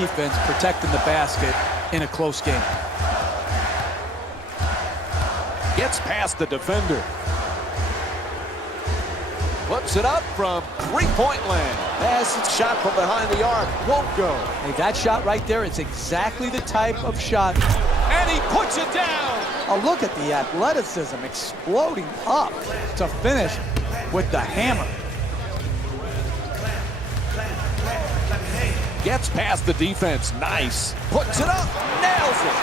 defense protecting the basket in a close game. Gets past the defender. Puts it up from three-point land. Passes shot from behind the arc. Won't go. Hey, that shot right there, it's exactly the type of shot. And he puts it down. Oh, look at the athleticism exploding up to finish with the hammer. Gets past the defense. Nice. Puts it up. Nails it.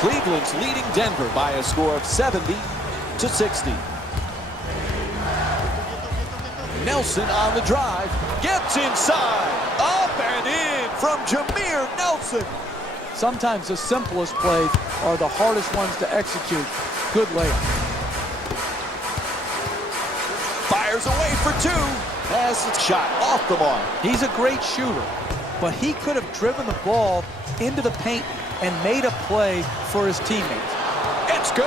Cleveland's leading Denver by a score of 70-60. Nelson on the drive. Gets inside. Up and in from Jameer Nelson. Sometimes the simplest plays are the hardest ones to execute. Good layup. Fires away for two. Passes shot off the mark. He's a great shooter, but he could have driven the ball into the paint and made a play for his teammates. It's good.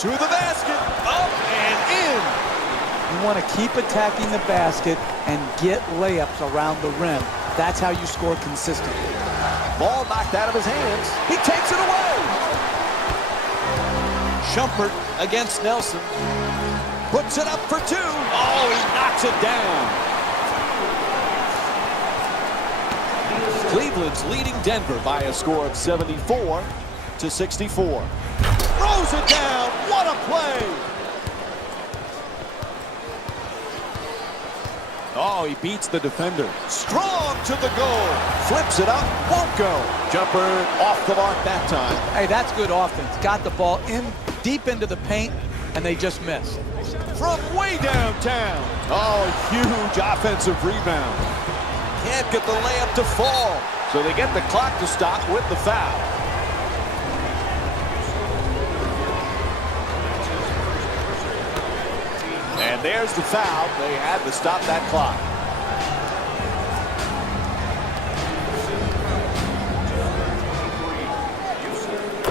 To the basket, up and in. You want to keep attacking the basket and get layups around the rim. That's how you score consistently. Ball knocked out of his hands. He takes it away. Shumpert against Nelson. Puts it up for two. Oh, he knocks it down. Cleveland's leading Denver by a score of 74-64. Throws it down. What a play. Oh, he beats the defender. Strong to the goal. Flips it up. Won't go. Jumper off the mark that time. Hey, that's good offense. Got the ball in deep into the paint, and they just missed. From way downtown. Oh, huge offensive rebound. Can't get the layup to fall. So they get the clock to stop with the foul. And there's the foul. They had to stop that clock.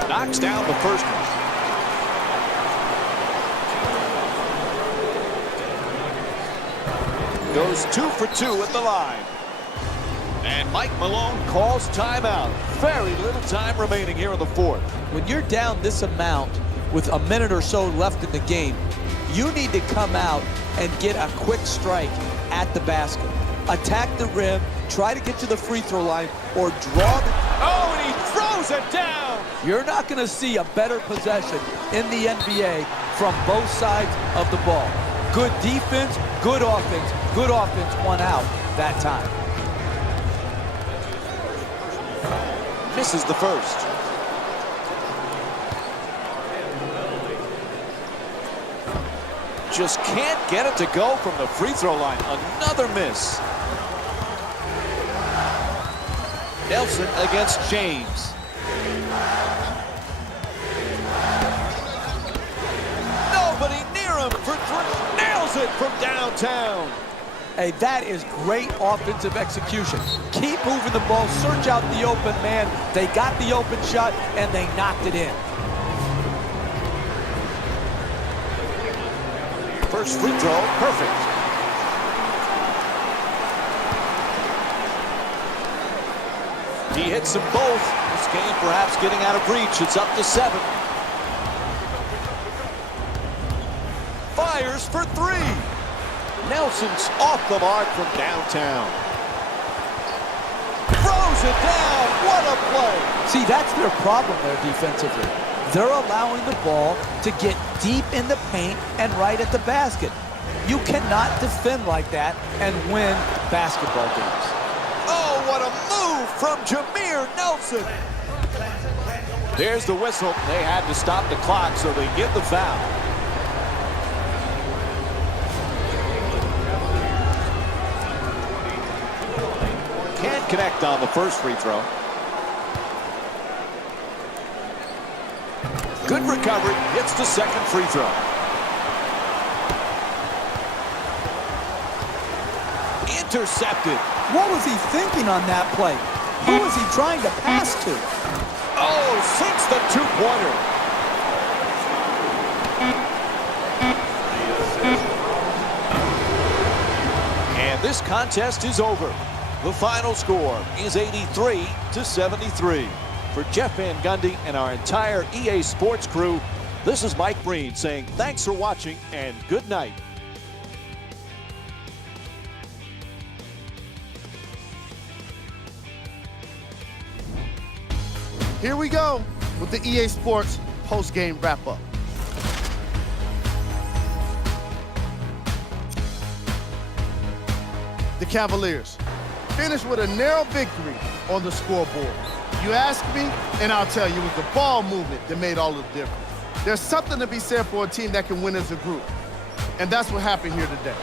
Knocks down the first one. Goes 2 for 2 at the line. And Mike Malone calls timeout. Very little time remaining here in the fourth. When you're down this amount with a minute or so left in the game, you need to come out and get a quick strike at the basket. Attack the rim, try to get to the free throw line, or draw the... Oh, and he throws it down! You're not going to see a better possession in the NBA from both sides of the ball. Good defense, good offense won out that time. Misses the first. Just can't get it to go from the free throw line. Another miss. Nelson against James. Nobody near him for three. Nails it from downtown. Hey, that is great offensive execution. Keep moving the ball, search out the open man. They got the open shot, and they knocked it in. First free throw, perfect. He hits them both. This game perhaps getting out of reach. It's up to 7. Fires for 3. Nelson's off the mark from downtown. Throws it down. What a play. See, that's their problem there defensively. They're allowing the ball to get deep in the paint and right at the basket. You cannot defend like that and win basketball games. Oh, what a move from Jameer Nelson. There's the whistle. They had to stop the clock, so they give the foul. Can't connect on the first free throw. Good recovery. Gets the second free throw. Intercepted. What was he thinking on that play? Who is he trying to pass to? Oh, sinks the two-pointer. And this contest is over. The final score is 83-73. For Jeff Van Gundy and our entire EA Sports crew, this is Mike Breen saying thanks for watching and good night. Here we go with the EA Sports post-game wrap-up. The Cavaliers finished with a narrow victory on the scoreboard. You ask me, and I'll tell you, it was the ball movement that made all the difference. There's something to be said for a team that can win as a group, and that's what happened here today.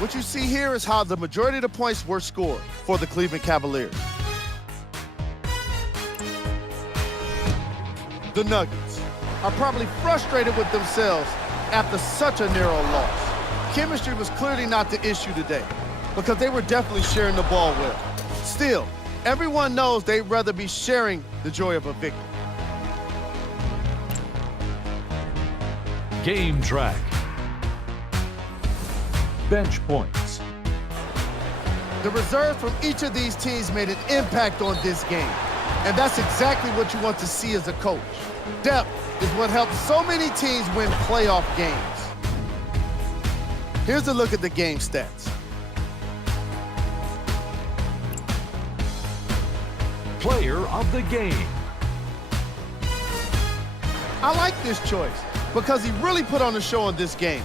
What you see here is how the majority of the points were scored for the Cleveland Cavaliers. The Nuggets are probably frustrated with themselves after such a narrow loss. Chemistry was clearly not the issue today because they were definitely sharing the ball well. Still, everyone knows they'd rather be sharing the joy of a victory. Game track. Bench points. The reserves from each of these teams made an impact on this game, and that's exactly what you want to see as a coach. Depth is what helps so many teams win playoff games. Here's a look at the game stats. Player of the game. I like this choice because he really put on a show in this game.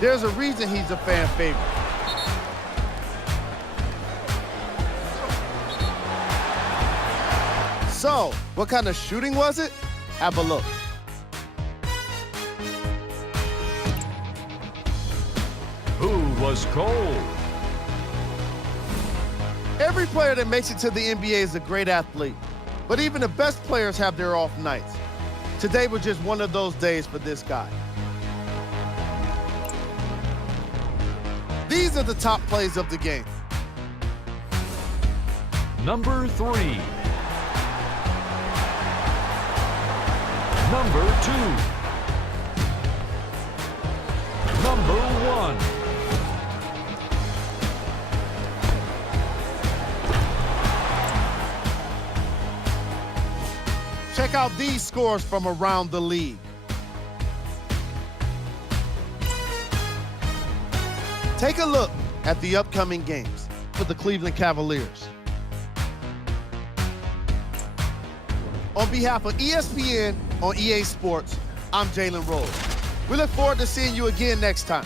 There's a reason he's a fan favorite. So, what kind of shooting was it? Have a look. Who was cold? Every player that makes it to the NBA is a great athlete, but even the best players have their off nights. Today was just one of those days for this guy. These are the top plays of the game. Number 3. Number 2. Number 1. Check out these scores from around the league. Take a look at the upcoming games for the Cleveland Cavaliers. On behalf of ESPN on EA Sports, I'm Jalen Rose. We look forward to seeing you again next time.